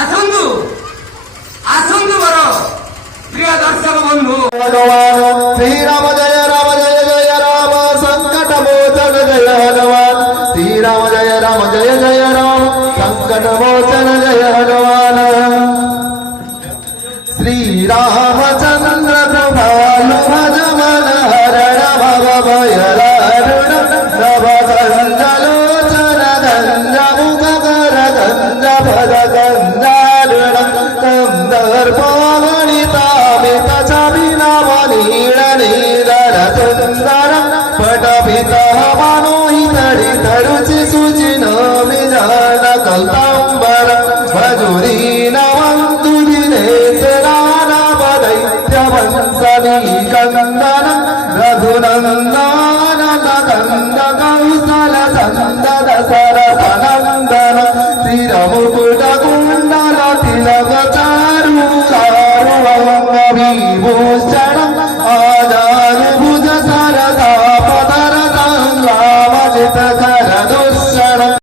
ଆସନ୍ତୁ ଆସନ୍ତୁ ମୋର ପ୍ରିୟ ଦର୍ଶକ ବନ୍ଧୁ। भगवान श्री राम जय राम संकट मोचन जय हनुमान श्री राम जय राम संकट मोचन जय हनुमान श्री रामचंद्र कृपालु भज मन हरण भव भय दारुण नभ गंजलोचन गंज मुख कर गंज पद गंजारुण कंदर्प गणितामित नीर सुंदर पटपित मनोहितरि तरुचि सुचिन विजान कल्पांबर भजुरीन वंतु दिनेश राणव दैत्य वंशनी कंदन रघुनंदन कंद कौशल चंद दशरथ नंदन श्रीरमुकुट कुंडल तिलक